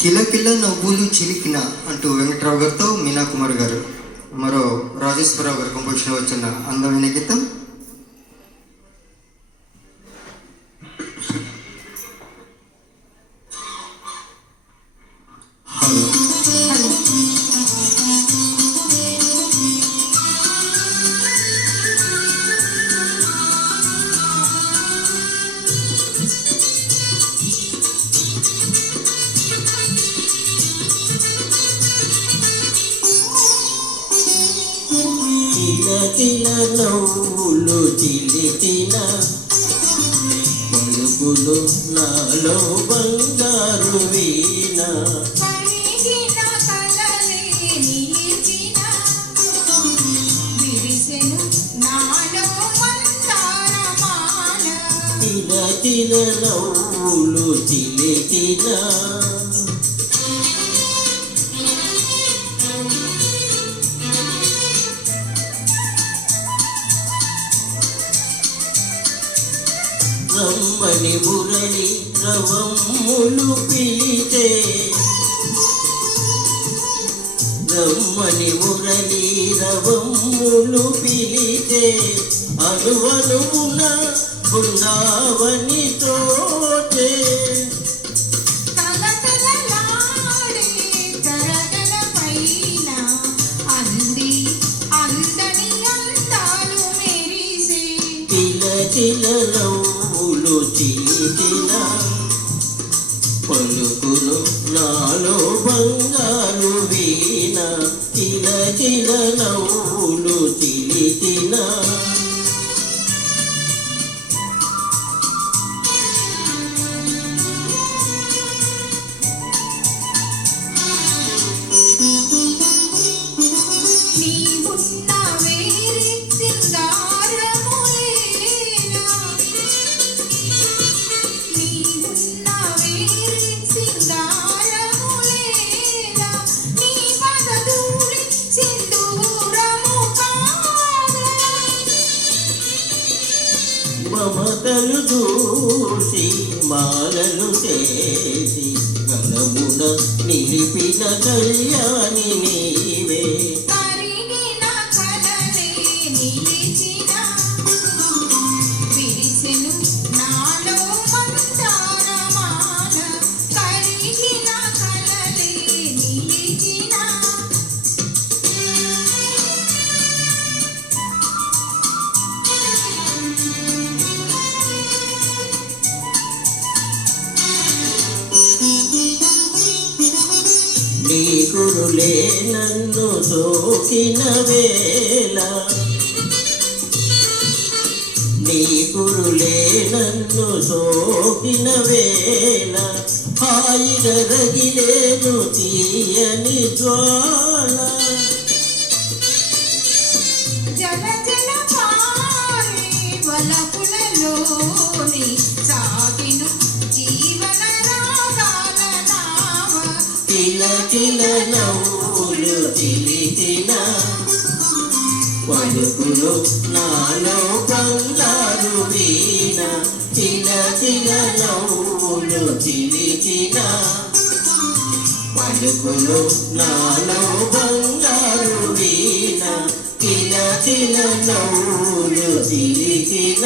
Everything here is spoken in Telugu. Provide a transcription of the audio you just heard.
కిలకిల నవ్వులు చిలికిన అంటూ వెంకట్రావు గారితో మీనా కుమార్ గారు, మరో రాజేశ్వరరావు గారు కంపోజిషన్ వచ్చిన అందమైన గీతం. కిలకిల నవ్వులు చిలికిన పలుకులు నాలో బంగారు వీణ. కిలకిల నవ్వులు చిలికిన రమ్మని మురళి రవమ్ములు పిలితే, రమ్మని మురళి రవమ్ములు పిలితే, అనువనువున బృందావని తోటే. కిలకిల నవ్వులు చిలికిన పలుకులు నాలో బంగారు వీణ. కిలకిల నవ్వులు చిలికిన మమతలు చూసి మాలలు చేసి గలమున నిలిపిన కళ్యాణి నీవే. నీ కురులే నన్ను సోకిన వేళ, నీ కురులే నన్ను సోకిన వేళ, హాయిగా రగిలేను తీయని జ్వాల. జల జల పారే వలపులలోని సాగిను జీవన రాగాల నావ. కిలకిల నవ్వులు చిలికిన పలుకులు నాలో బంగారు వీణ. కిలకిల నవ్వులు చిలికిన పలుకులు నాలో బంగారు వీణ. కిలకిల నవ్వులు చిలికిన